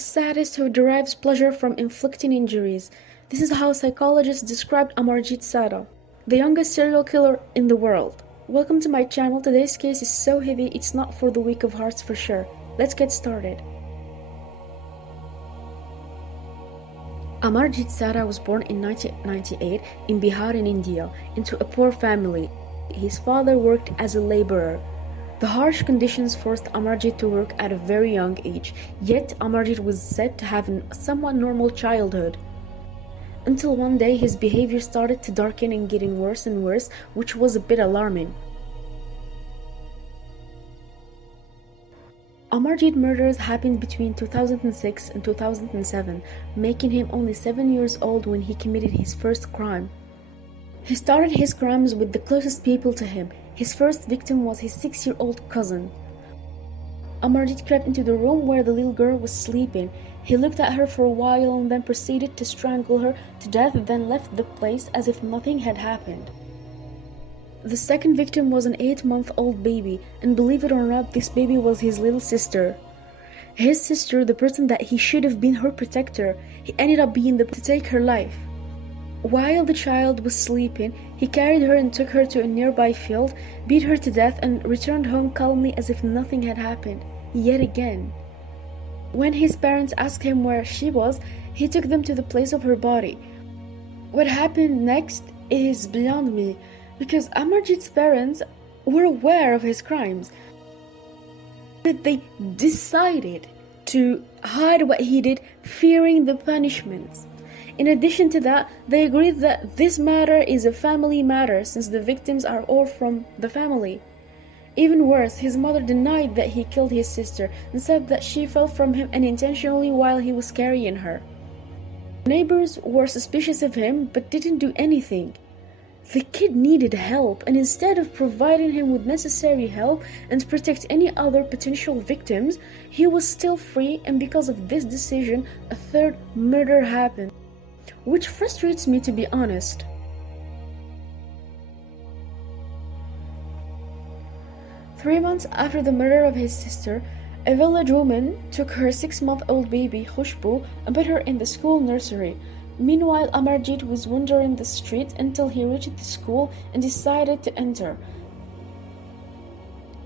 a sadist who derives pleasure from inflicting injuries. This is how psychologists described Amarjeet Sada, the youngest serial killer in the world. Welcome to my channel. Today's case is so heavy, it's not for the weak of hearts for sure. Let's get started. Amarjeet Sada was born in 1998 in Bihar in India, into a poor family. His father worked as a laborer. The harsh conditions forced Amarjeet to work at a very young age, yet Amarjeet was said to have a somewhat normal childhood. Until one day his behavior started to darken and getting worse and worse, which was a bit alarming. Amarjeet murders happened between 2006 and 2007, making him only 7 years old when he committed his first crime. He started his crimes with the closest people to him. His first victim was his 6-year-old cousin. Amarjeet crept into the room where the little girl was sleeping. He looked at her for a while and then proceeded to strangle her to death, then left the place as if nothing had happened. The second victim was an 8-month-old baby, and believe it or not, this baby was his little sister. His sister, the person that he should have been her protector, he ended up being to take her life. While the child was sleeping, he carried her and took her to a nearby field, beat her to death, and returned home calmly as if nothing had happened, yet again. When his parents asked him where she was, he took them to the place of her body. What happened next is beyond me, because Amarjeet's parents were aware of his crimes, but they decided to hide what he did, fearing the punishments. In addition to that, they agreed that this matter is a family matter since the victims are all from the family. Even worse, his mother denied that he killed his sister and said that she fell from him unintentionally while he was carrying her. Neighbors were suspicious of him but didn't do anything. The kid needed help, and instead of providing him with necessary help and protect any other potential victims, he was still free, and because of this decision, a third murder happened, which frustrates me, to be honest. Three months after the murder of his sister, a village woman took her 6-month-old baby, Khushbu, and put her in the school nursery. Meanwhile, Amarjeet was wandering the street until he reached the school and decided to enter.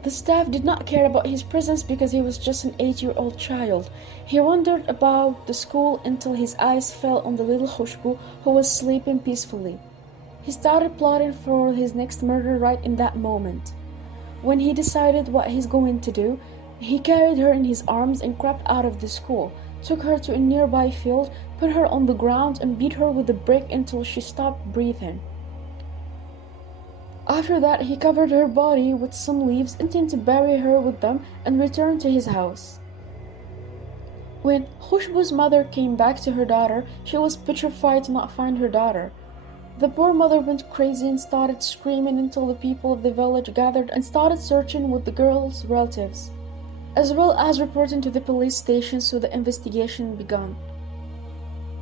The staff did not care about his presence because he was just an 8-year-old child. He wandered about the school until his eyes fell on the little Khushbu, who was sleeping peacefully. He started plotting for his next murder right in that moment. When he decided what he's going to do, he carried her in his arms and crept out of the school, took her to a nearby field, put her on the ground and beat her with a brick until she stopped breathing. After that, he covered her body with some leaves, intending to bury her with them, and returned to his house. When Khushbu's mother came back to her daughter, she was petrified to not find her daughter. The poor mother went crazy and started screaming until the people of the village gathered and started searching with the girl's relatives, as well as reporting to the police station, so the investigation began.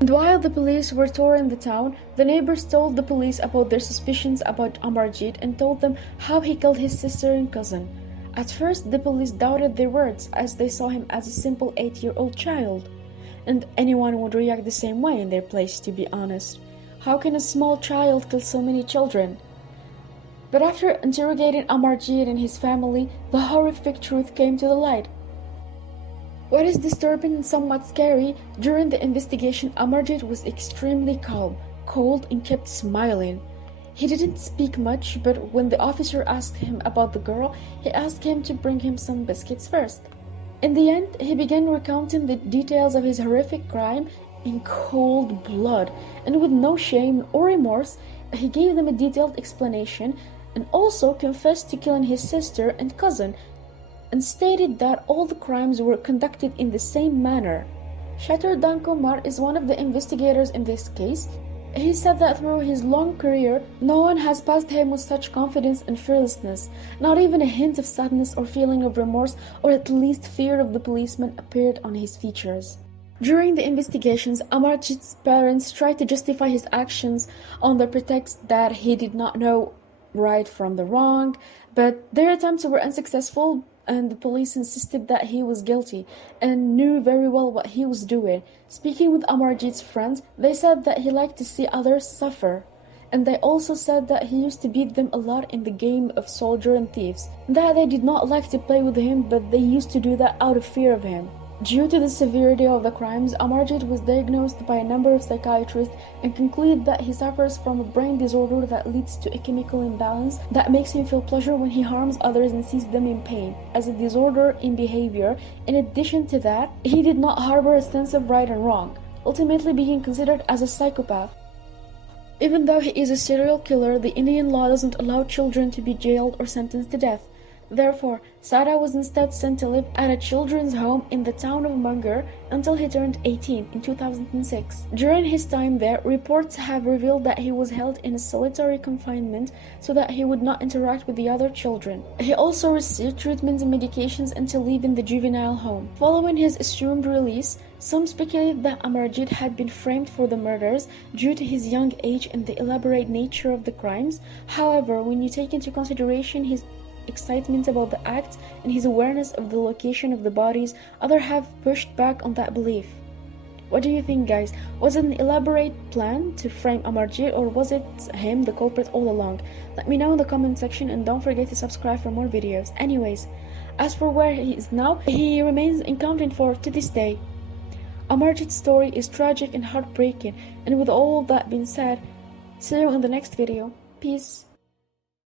And while the police were touring the town, the neighbors told the police about their suspicions about Amarjeet and told them how he killed his sister and cousin. At first, the police doubted their words as they saw him as a simple 8-year-old child. And anyone would react the same way in their place, to be honest. How can a small child kill so many children? But after interrogating Amarjeet and his family, the horrific truth came to the light. What is disturbing and somewhat scary, during the investigation, Amarjeet was extremely calm, cold, and kept smiling. He didn't speak much, but when the officer asked him about the girl, he asked him to bring him some biscuits first. In the end, he began recounting the details of his horrific crime in cold blood, and with no shame or remorse, he gave them a detailed explanation and also confessed to killing his sister and cousin, and stated that all the crimes were conducted in the same manner. Shatterdan Kumar is one of the investigators in this case. He said that through his long career, no one has passed him with such confidence and fearlessness. Not even a hint of sadness or feeling of remorse, or at least fear of the policeman, appeared on his features. During the investigations, Amarjeet's parents tried to justify his actions on the pretext that he did not know right from the wrong, but their attempts were unsuccessful and the police insisted that he was guilty and knew very well what he was doing. Speaking with Amarjeet's friends, they said that he liked to see others suffer. And they also said that he used to beat them a lot in the game of soldier and thieves. That they did not like to play with him, but they used to do that out of fear of him. Due to the severity of the crimes, Amarjeet was diagnosed by a number of psychiatrists and concluded that he suffers from a brain disorder that leads to a chemical imbalance that makes him feel pleasure when he harms others and sees them in pain, as a disorder in behavior. In addition to that, he did not harbor a sense of right and wrong, ultimately being considered as a psychopath. Even though he is a serial killer, the Indian law doesn't allow children to be jailed or sentenced to death. Therefore, Sada was instead sent to live at a children's home in the town of Munger until he turned 18 in 2006. During his time there, reports have revealed that he was held in a solitary confinement so that he would not interact with the other children. He also received treatment and medications until leaving the juvenile home. Following his assumed release, some speculate that Amarjeet had been framed for the murders due to his young age and the elaborate nature of the crimes. However, when you take into consideration his excitement about the act and his awareness of the location of the bodies, others have pushed back on that belief. What do you think, guys? Was it an elaborate plan to frame Amarjeet, or was it him, the culprit, all along? Let me know in the comment section, and don't forget to subscribe for more videos. Anyways, as for where he is now, he remains accounted for to this day. Amarjeet's story is tragic and heartbreaking, and with all that being said, see you in the next video. Peace.